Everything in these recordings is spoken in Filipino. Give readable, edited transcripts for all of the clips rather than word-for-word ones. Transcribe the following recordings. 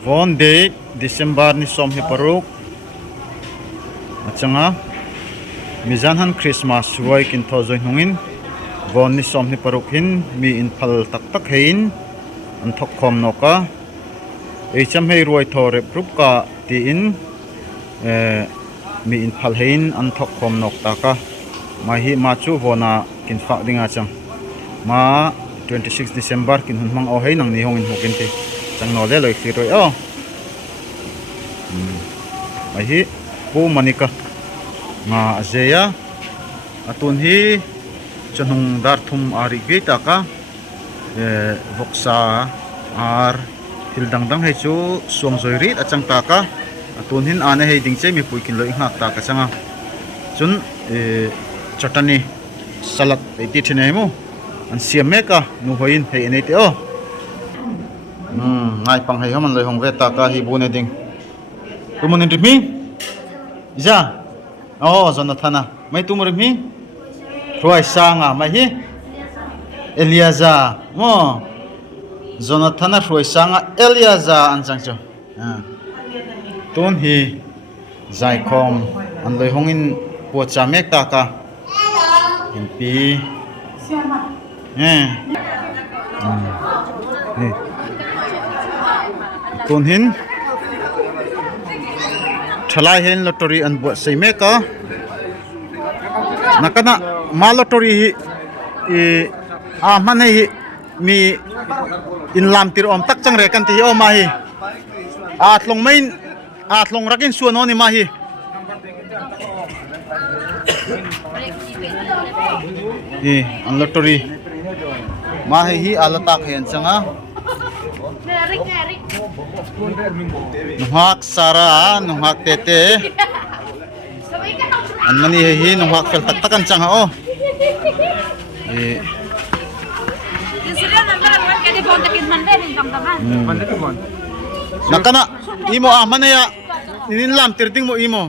Von date December ni som hi paruk achanga mizanhan Christmas ruai kin thozoi hungin von ni som hi paruk hin mi in phal tak tak hein an thok khom noka eicham hei ruai thore prup ka ti in mi in phal hein an thok khom nok taka ma hi ma chu vona kin fa dinga chang ma 26 December kin hunmang o hei nang ni hong in hukin ti chang no le loi khi roi o ai hi pu manika nga azeya atun hi chanung dar thum ari ge ta ka voksa ar hildang dang hei chu suang zoi rit achang ta ka atun hin ane hei ding che mi puikin loi ngak ta ka changa chun chutney salad ti thine mu an siam me ka nu hoin hei nei te o ngai pang hei haman loi hong ve ta ka hi bu ne ding tumun ri mi ja oh Jonathan mai tumur mi roi sanga mai hi Eliaza mo Jonathan roi sanga Eliaza an chang chu ton hi zai khom an loi hongin po cha mek ta ka in pi ton hin thalai hen lottery an bo sei meka nakana ma lottery hi mane hi mi in lam tir om tak chang re kan ti o ma hi thlong main thlong rakin suan oni ma hi an lottery ma hi alata khen changa nuhak sara nuhak tete an mani hi nuhak fel tak takan chang o nakana imo manaya inin lam tirting mo imo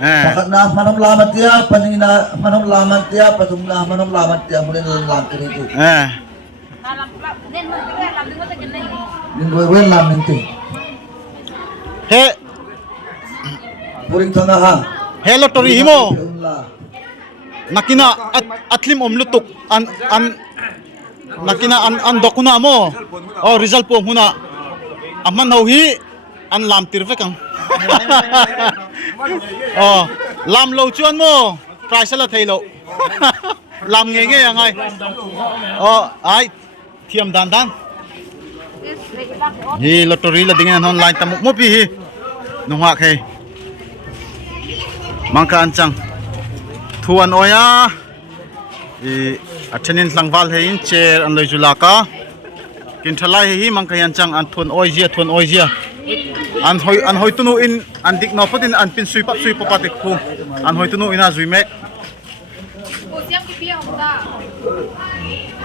sakat na manam lamat dia panina manam lamat dia patumna manam lamat dia mulai lam tiritu din wen lam ninti he puring tanga ha he lottery himo nakina atlim omlutuk an nakina an dokuna mo result po huna aman hi an lam tirve kang lam lo chuan mo price la thailo lam nge nge angai ai thiam dan hi lottery la dingin online tam mo pi hi nungwa khe mangka anchang thuan oya athenin tlangwal hein chair an loi julaka kin thalai hi mangka anchang an thun oi zia an hoi tunu in an dik no potin an pin sui pa tek khu an hoi tunu ina zui mek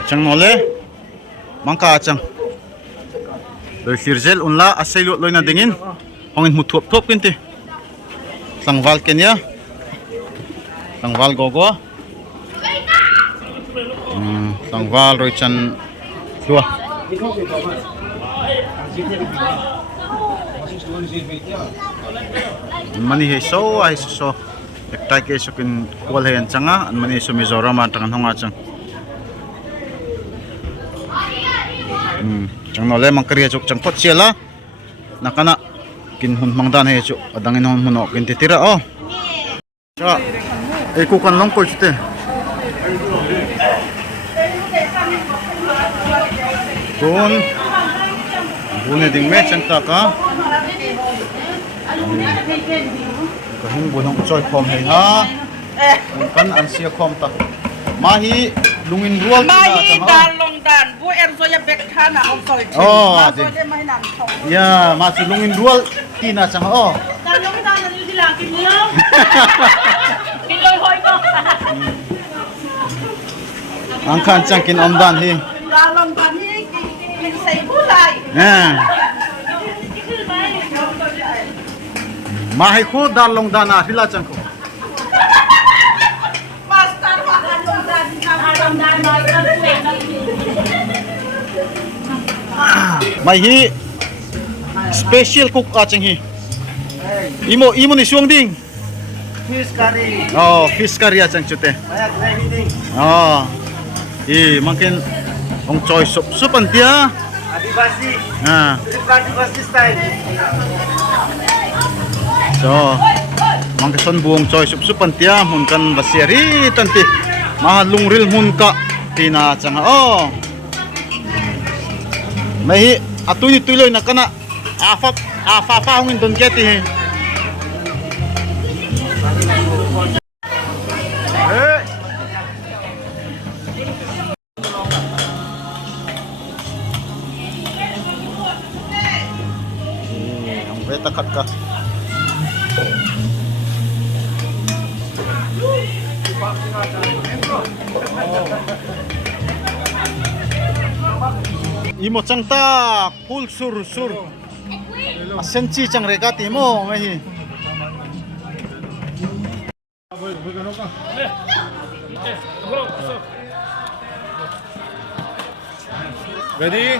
chang nole mangka chang loi firzel unla asailu loina dingin hongin hu thop kin ti tlangwal kenya tlangwal gogo tlangwal roi chan tua mani he so ektai ke sokin kol he an changa an mani so Mizoram an tangan honga chang chang no le mang kriya chuk chang pot chela nakana kin hun mangdan he chu adangin hon muno kin titira cha ku kan long kol chute kun bune ding me chang ta ka hung bunong choi khom he ha kan an sia khom ta ma hi lungin rual ma hi dan long dan bu er so ya bek thana om soi de mai nang thong ya ma chu lungin rual ti na chang dan long dan ni dilang kin lo kin loi hoi ko ang khan chang kin omdan hi dan long dan ni kin sei bu lai ma hi khu dan long dan a hila chang ko master wa long dan noi kan Mai hi special cook achang hi. Imo ni suang ding. Fish curry. Oh, fish curry achang chute. Banyak gravy ding. Oh. Makin ong choy sup antia. Adibasi. Ah. Adibasi style. So, mangkeson buong choy sup antia mun kan basiari tanti. Mahalung ril mun ka tina chang. Oh. Mai atuy tuloy na kana afa hungin don keti. Ang beta kat ka. Imo chang ta pul sur asenchi chang regati mo ngai. Ready?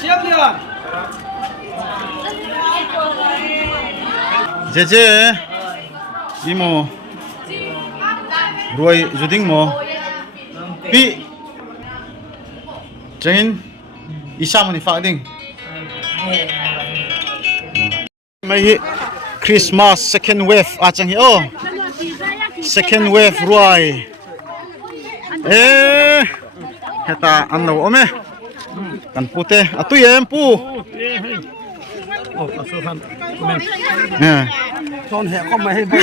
Siap dia. Jeje imo ruai juding mo pi changin isa mo ni fakding may Christmas second wave achang hi oh second wave ruai heta anno ome kan pute atu yem pu Son he ko mai bai.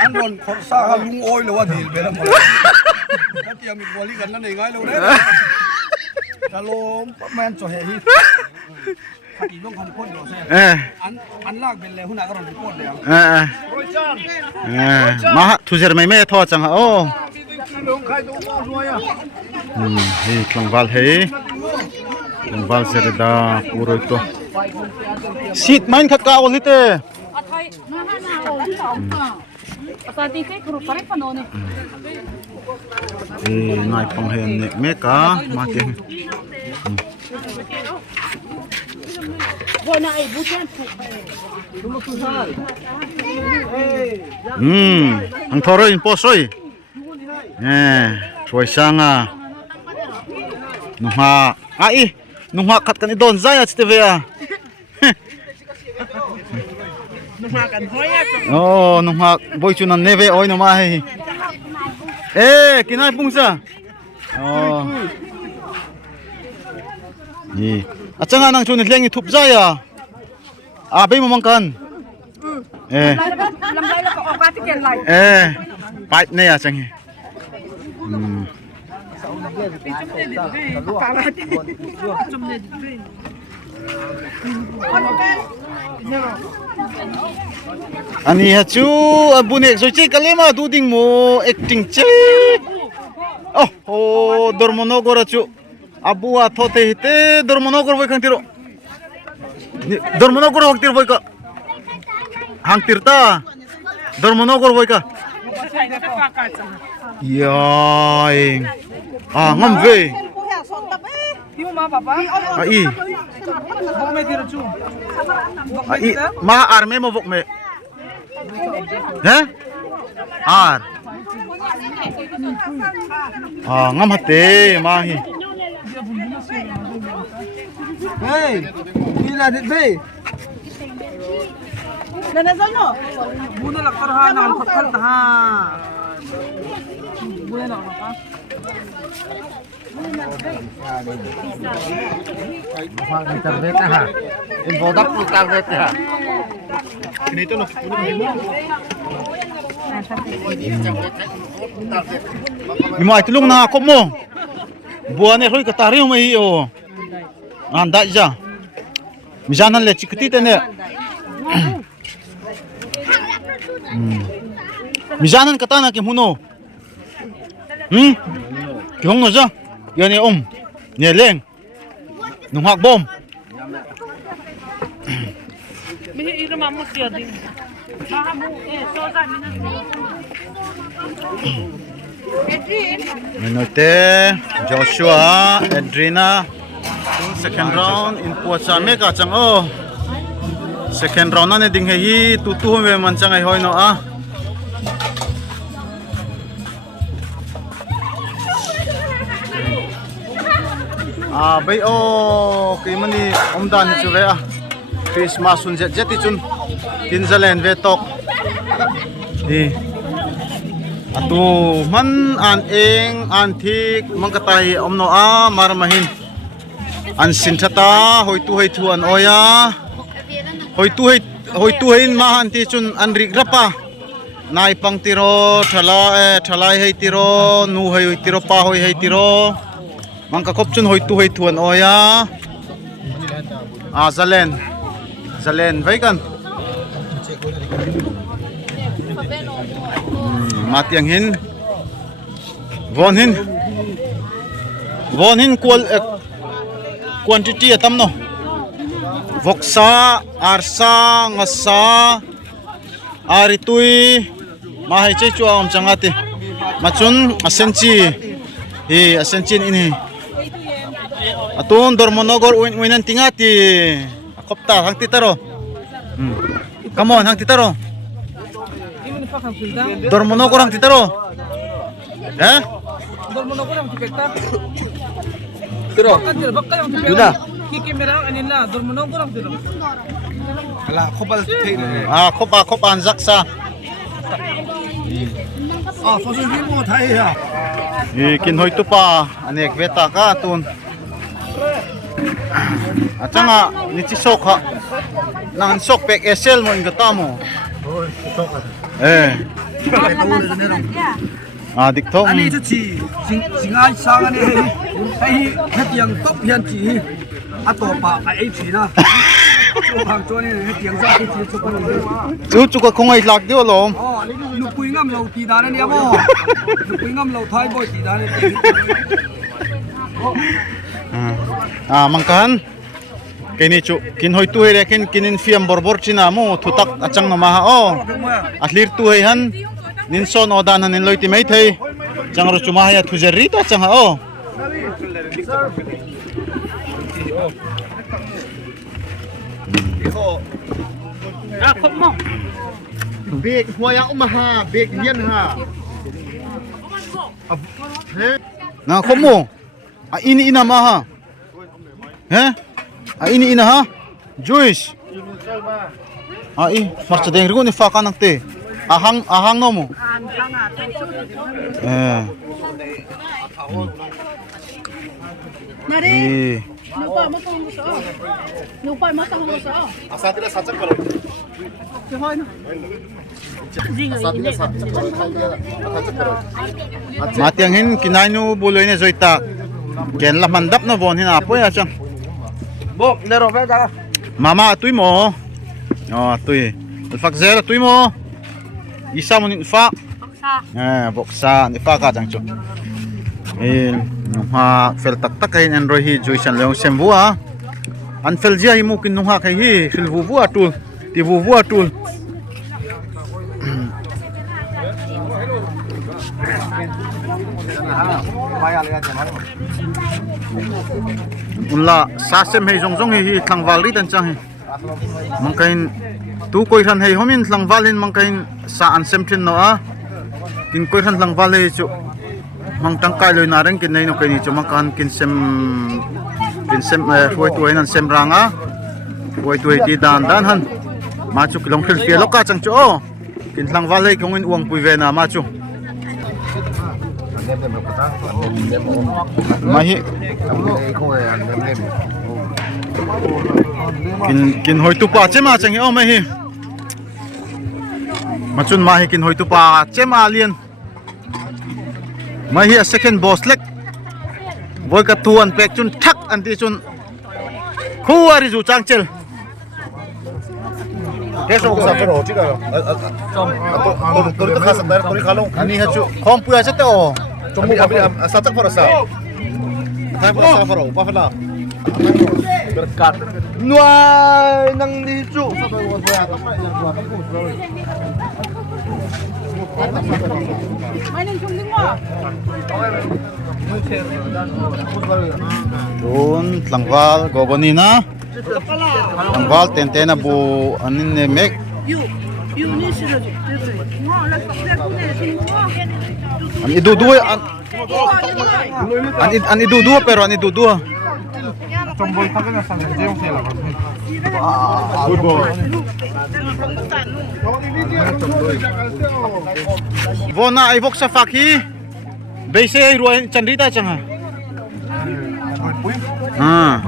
An ron khor sa lung oi lo wa dil be ram. Ka tiam mi boli kan na nei ngai lo de. Ka lo man cho he hi. Ka ti long kan pon lo se. An lak ben le huna ka ron pon le. ma thuzer mai me tho chang oh Long khai do mo ruai ya. hi klangwal he klangwal serda puro to sit main khat ka olite nai pang hen ne me ka ma ke ang thoro in posoi troi sanga nuha ai nuha khat kan idon zaya chtivea oh nuha boy chunan neve oi no mai kinai pungsa oh ni achanga nang chun hlengi thup zaya be mo mangkan bait ne ya changi ani hachu abunek sochi kalema duding mo acting che oh dormonogor achu abu athote hite dormonogor boy khantiro dormonogor waktir boy ka hangtirta dormonogor boy ka yai ngam ve ai ma arme mo vok me ar ngam hate ma hi Hey, ila dit be. Nana zono. Buna lak tarha na kan khot ha. Buna lak ha. Imo ay tulong na ako mo. Buwan hoy katari mo iyo. Anda ja. Mijanan le chikti tene. Mijanan katana ki huno. Kyong no ja. Yani ne leng. Nung hak bom. Mihi ira mamus ya din. Mahamu so sa mina. Minute Joshua Edrina second round in Puachame ka chang o second round na ne ding hi tutu me man chang ai hoi no a bai o ki mani omdan chu ve a Christmas sun jet jet ti chun tin zalen ve tok hi atu man an eng an thik mangkatai omno a marmahin an sinthata hoitu hei thu an oya hoitu hein ma han ti chun an rigrapa nai pang tiro thalai hei tiro nu hei tiro pa hoi hei tiro mangka kop chun hoitu hei thu an oya zalen vai kan matiang hin von hin quantity atam no voksa arsa ngasa aritui ma hai che chu am changati machun asenchi hi asenchin ini atun dormonogor uinan tingati akopta hangti taro come on hangti taro dormono kurang titaro dormono kurang tipekta tiro bakal yang tipekta sudah kiki merah anila dormono kurang tiro ala khopal thei khop anjak sa fosun ri mo thai ha kin hoi tu pa anek veta ka tun achanga nichi sok ha nan sok pek esel mo ingata mo dik thong ani chu chi singai sang ani hei hetiang top hian chi atopa ai chi na chu hang chu ni hetiang sa chi chu pa ni chu ka khongai lak dio lom lu pui ngam lo ti da ni amo lu pui ngam lo thai boy ti da ni mangkan kini chu kin hoi tu he rekin kinin fiam borbor china mo thutak achang no ma ha o atlir tu he han nin son odan hanin loi ti mai thei changro chuma ya thujerri ta chang ha o khop mo bek huaya umaha bek yen ha na khomo ini ina ma ha ini ina ha Joyce marcha deng rigo ni fa kanak te ahang no mo mari lupa mo tong so asatila sachak karo matiang hin kinainu buloy ni zoita ken la mandap no bon hin apo ya chang bok nero ve da mama tui mo tui fak zer tui mo isa mo ni fa boksa ni fa ka chang chu ha fel tak tak kain en roi hi joisan leong sembua an fel jia hi mu kin nu ha khai hi fil vu atul ti vu atul unla sasem hei zongjong hi thlangwal ri tan chang hi mangkain tu koi than hei homin thlangwalin mangkain sa an sem thin no a kin koi than thlangwal hei chu mang tangkai loi na reng kin nei no kai ni chu mangkan kin sem hoi tu an sem ranga hoi tu ti dan han ma chu kilong khil fia loka chang chu o kin thlangwal hei kongin uang pui ve na ma chu mahi kin hoi tu pa chema chang o mahi machun mahi kin hoi tu pa chema lian mahi a second boss lek boy ka tuan pek chun thak anti chun khuari ju changchel 계속 사페로 어디가 또 가서 나 또 가롱 아니 해주 컴프야 쳤대 좀 아비 살짝 벌었어 잘 벌었어 벌어 바fel라 berkat nuai nang di cu Doon, Tlangval, Gogonina. Tlangval, Tentena, Bu, anin ne Mek. An idudua, an idudua pero an idudua. Vona ay vok sa Fakhi. Base ay ruay chandita changa. Ah.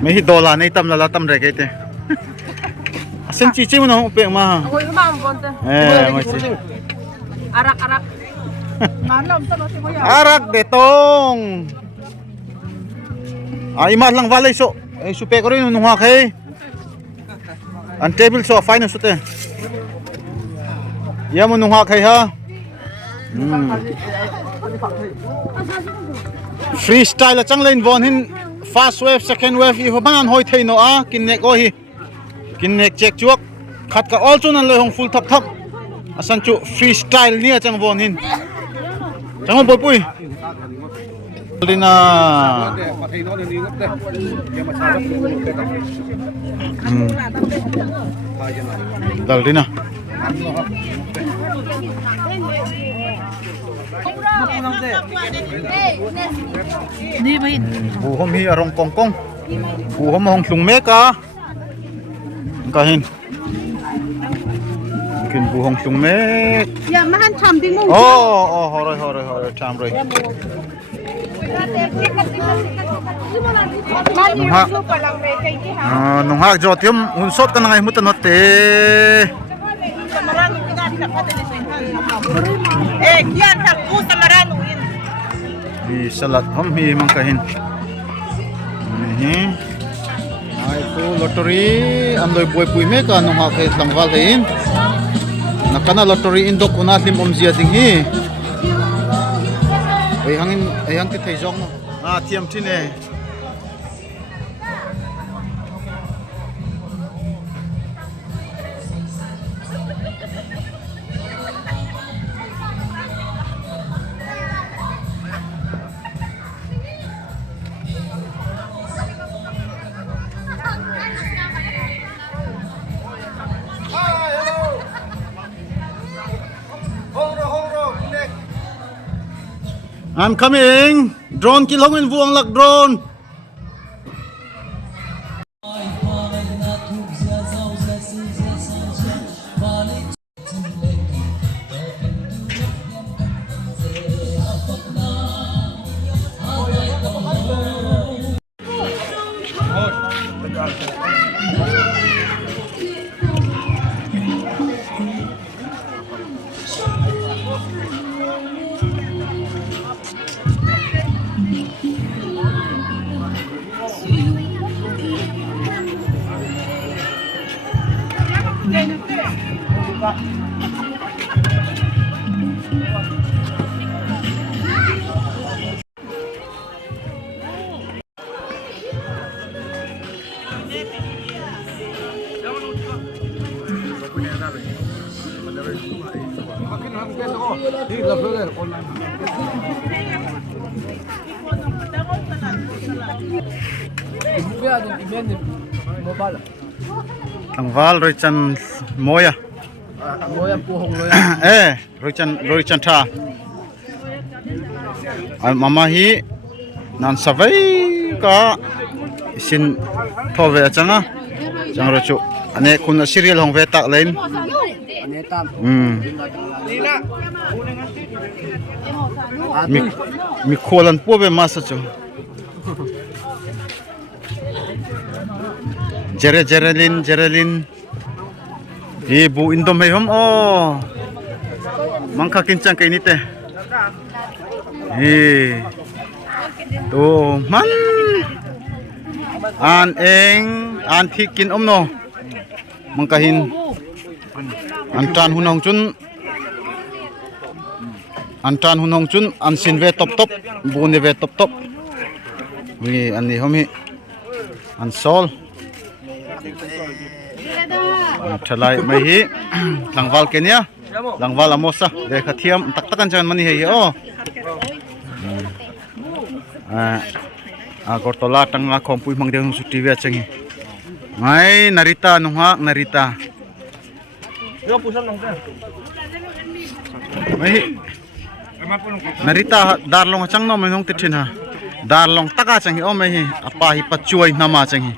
May dola na itam lalatam rekete. Asan chichi mo na upe ma. Ako yung mamabonte. May chichi. Arak-arak. Nalam sa nasi mo yan. Arak detong. Ay mas lang valay so. Ay supe ko rin nung hakay. Ang table so fine so te. Yamo nung hakay ha. Freestyle at chang lain von hin fast wave second wave I hoban hoi thei no a kinnek o hi kinnek check chuak khat ka all chun an loi hong full thap thap asan chu freestyle ni chang von hin chang boy pui Lina Daldina Di ba yun? buhom hi arong kongkong buhom hong tlung meka kahin kin buhong tlung mek Ya, mahan camping mo. horoy cham roy nung ha jotium unsot ka na ngay mutan hote Yan, hapu sa marano yun. di salat hom hi mangkahin ay po lottery amdoy boy pui meka nung ha kay Tlangval hain nakana lottery indok unatim omzia dinghi ay hang ti thejong no tiam tine I'm coming. Drone kilongin vuang lak drone. Tlangval Roichan Moya. Moya puhong loya. Roichan Tha. Al mamahi nan savai ka sin thove changa chang rochu ane kun serial hong ve tak lain mi kholan po be masa chu Jerelin ibu indom hei hom mangka kincang kay nite tu man an eng an thikin no mangkahin antran hunong chun ansin ve top bune ve top wi ani homi ansol thalai mai hi langwal kenya langwal amosa de khathiam tak takan chan mani hei o gortola tanga khompui mangdeng su tv changi ngai narita nungha narita mai narita darlong chang no menong tichin ha darlong taka changi o mai hi apa hi pachuai nama changi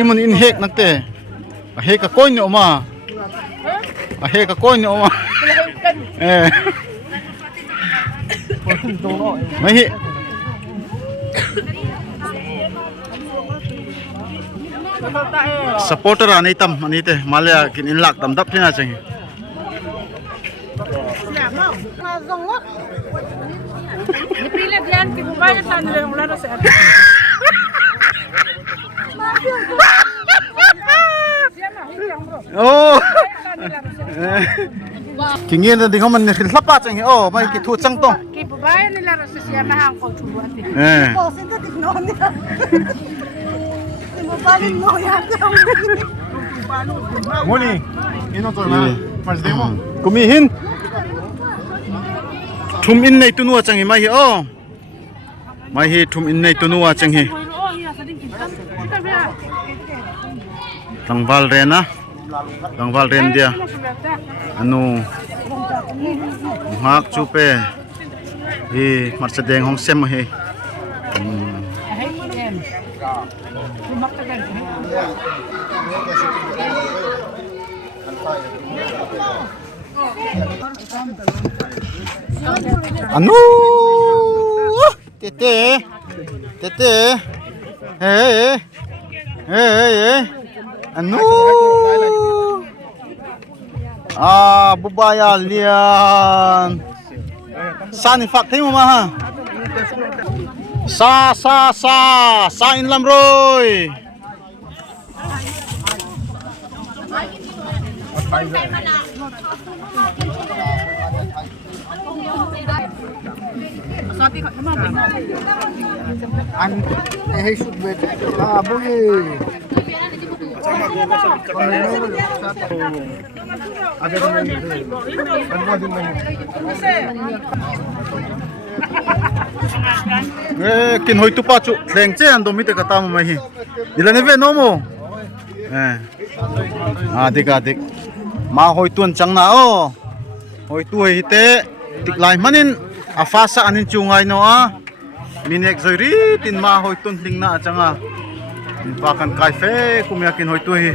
imun in hek nakte a hek ka koin ni oma mai hi supporter ani tam ani te malia kin in lak tam dap thina changi Dipila diyan ki bubaya tan le ularo sa atin. oh kingin na ding man khilapa changi oh mai ki thu chang to Ki bubaya nila ro sa siya mahang ko chuwati. Moni, ino to na. Mas demo. kumihin thum in nei tunua changi mai hi oh mai hi thum in nei tunua changi langwal ren dia anu ngak chupe hi marchadeng hong sem hi anu tete hey anu bubaya lian sani fak thei ma ha sa in lam roi an hey should be boy kin hoi tu pa chu leng che an do mi te ka ta ma hi dilane ve no mo dik ma hoi tuan chang na o hoi tu hi te tik lai manin afasa anin chungai no a minek zoiri tin ma hoi tun hling na changa in pa kan kai fe kumya kin hoi tu hi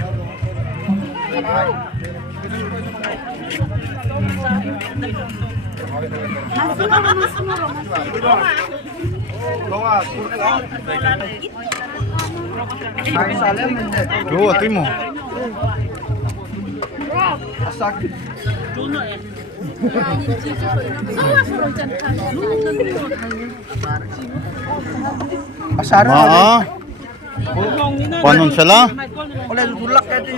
Yo, atimo. Maa. Panon sila? Oleh tulak ka di.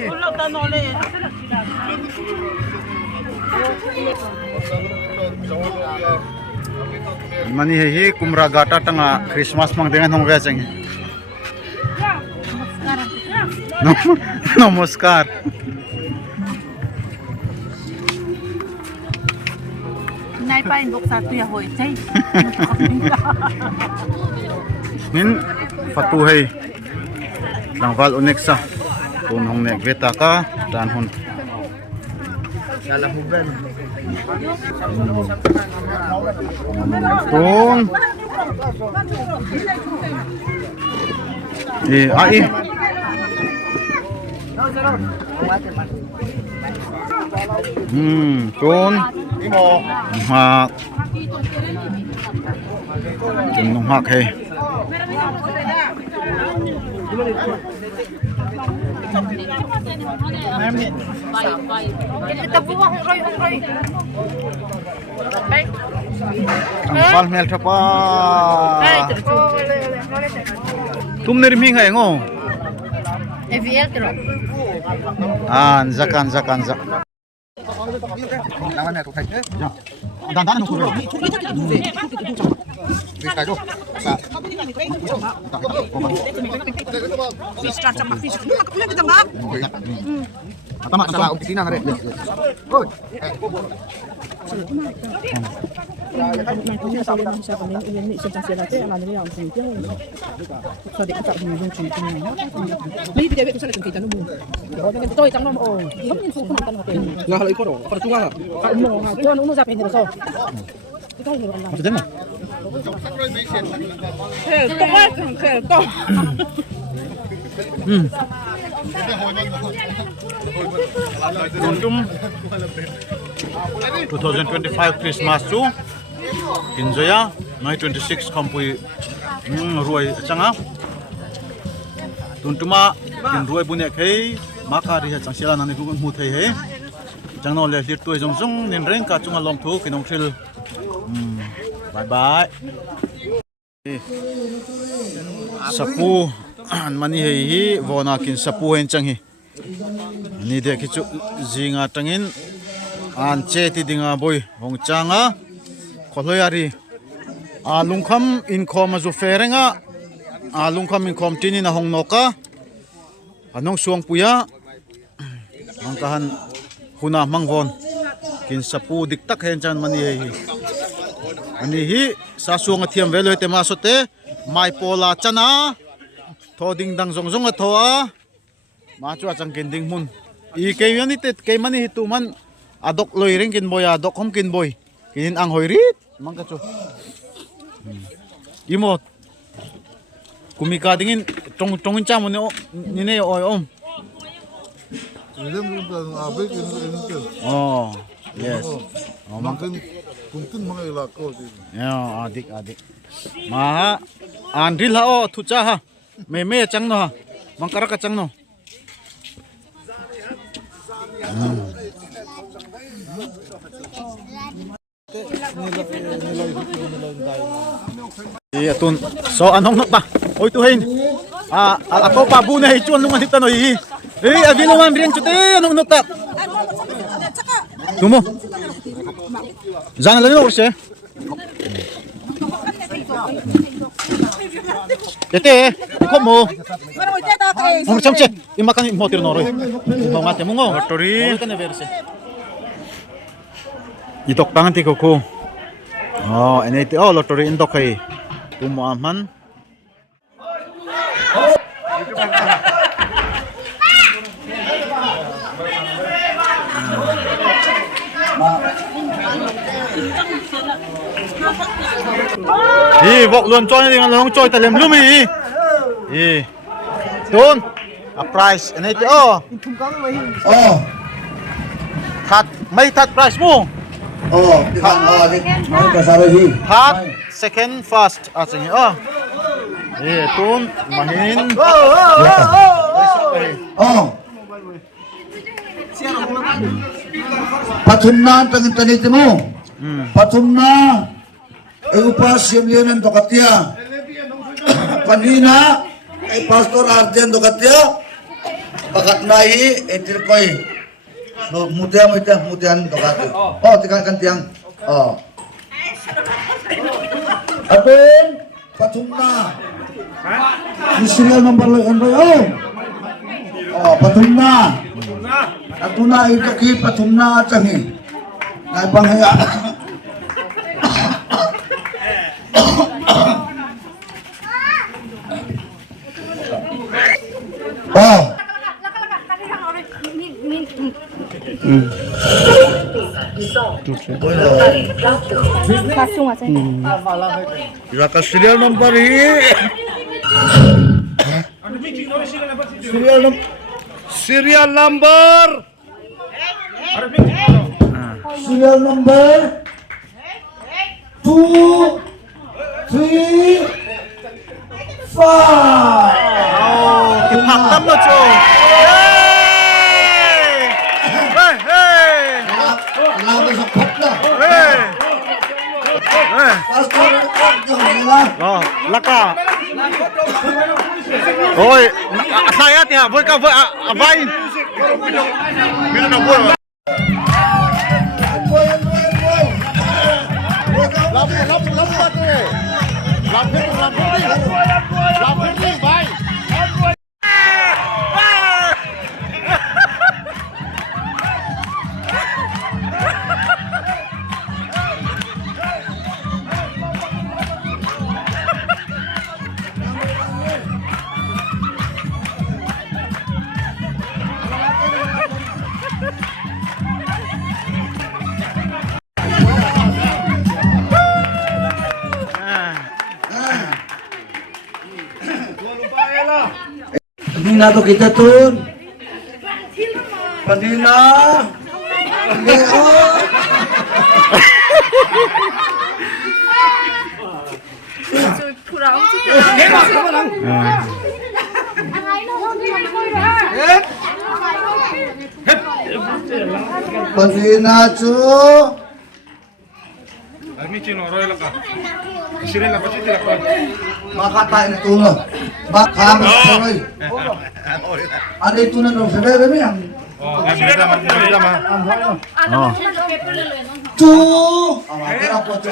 Mani hehi kumra gata tanga Christmas mang dengan hong gaya ceng. Namaskar. Nay pa inbox sa tuya hoy chay. Min patuhay langwal uniksa tunong nek veta ka dan hun tun ai tun hak tunong hak he Kita buang Roy. Pal mel thapa. Tum nirming hai ngo. FVL terus. Anza. Dan aku. Tama opisina na rin. Untung 2025 Christmas tu Kinzoya Noi 26 kampui ruai changa tuntuma kin ruai bunek hei maka ri chang sila nani gugun mu thei hei changno le lir tu jong jong nin reng ka chunga long thu kinong thil bye sapu mani hei hi vona kin sapu hen chang hi ni de ki chu zinga tangin an che ti dinga boy hong changa kholoyari a lungkham inkhom azu ferenga a lungkham inkhom tini na hong noka anong suang puya angkahan huna mangvon kin sapu diktak hen chan mani hi ani hi sa suang athiam veloi te ma sote mai pola chana thoding dang zong zong athoa ma chu achang kending mun I ke yani te ke mani hitu man adok loi ring kin boy adok hom kin boy kin ang hoirit mangka chu imot kumika dingin tongin cha mo ni ne oi om oh yes oh Makin mungkin mga ilako din. ya adik ma andril ha o thucha ha me chang no ha mangkara ka chang no Iya tun so anong nota oy tuhin ako pa bunay chuan lungan hita no hi abiluman rian chute anong nota tumo jana lalo orse tete iko mo chamche imakan motor noroy mate mo ngo tori kan verse idok tangan ti ko oh ini oh lottery indok kai tumo aman vok luôn choi dengan long choi talem lumi don a price ini oh third price mo third second first asing tun mahin Patumna tangin tanit mo. Patumna upas simlianan to katya. Kanina ay Pastor Arjen to katya. Pakat nai etil koy. No mutian to katya. Oh tikan kantiang. Oh. Aben patumna. Serial number oh patumna. Atuna itu ki patumna changi. Nai panghaya. Oh. Serial number ini. Serial number 2, 3, 5. ผักตั้มโนโจเฮ้ยเฮ้ย Laban sa pot na. เฮ้ยเฮ้ย Pastor, nila. รอแล้วก็โอ้ยใส่อะเนี่ยเพื่อนก็เพื่อนอะไว้มีน้ำพูด Kanina to kita tun. Kanina. Leo. Kanina chu. Makata ini tuno. Bakam sorry. Ada itu na dong, sabi ba yan? Two. Kaya po ito.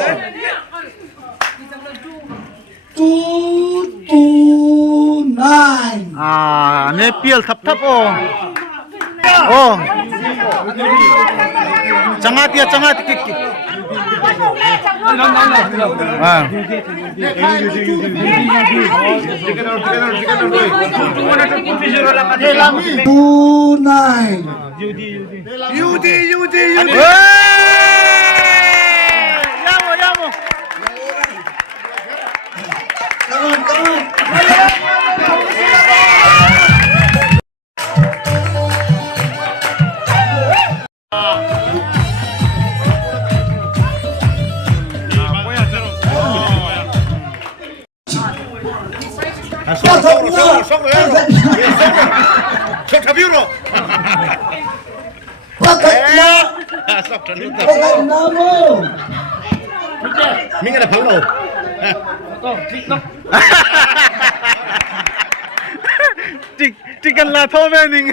229. เนี่ยเปรี้ยวทับโอ้ จังหวะที่กิ๊กอ่า Yudi. เฮ้ยยาโม Come on. Bakit na mo? 민간에 발로. Chicken la thô về mình.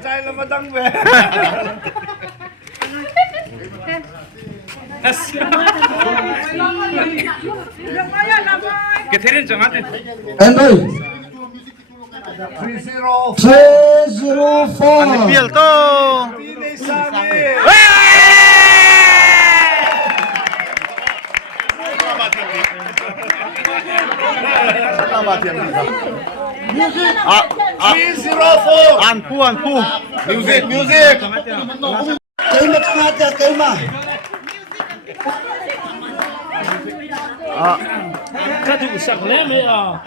Style na madang be. Catherine jangan deh. Ano? 3-0. 304. Piel to. Pinay Sami. Ah, 3-0-4. anpu. Music. Kayo matangata, kayo ma. 가지고 싹 내매야.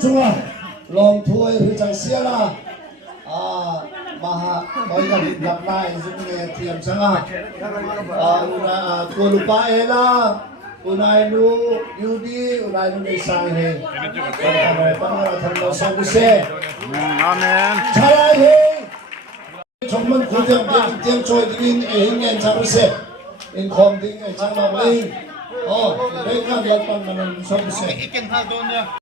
좋아. 롱 투어의 회장 시아라. 마하 거기가 랍나 이즈분의 티엄상아. 우나 고루바에나 우나이누 유비 우나이누 메상해. 방아라 탐로 서비스. 아멘. 사랑해. 정말 고정 백팀 조이드긴 에잉엔 잡으세. 인컴딩 장마블링. 백한 10번 만은 서비스.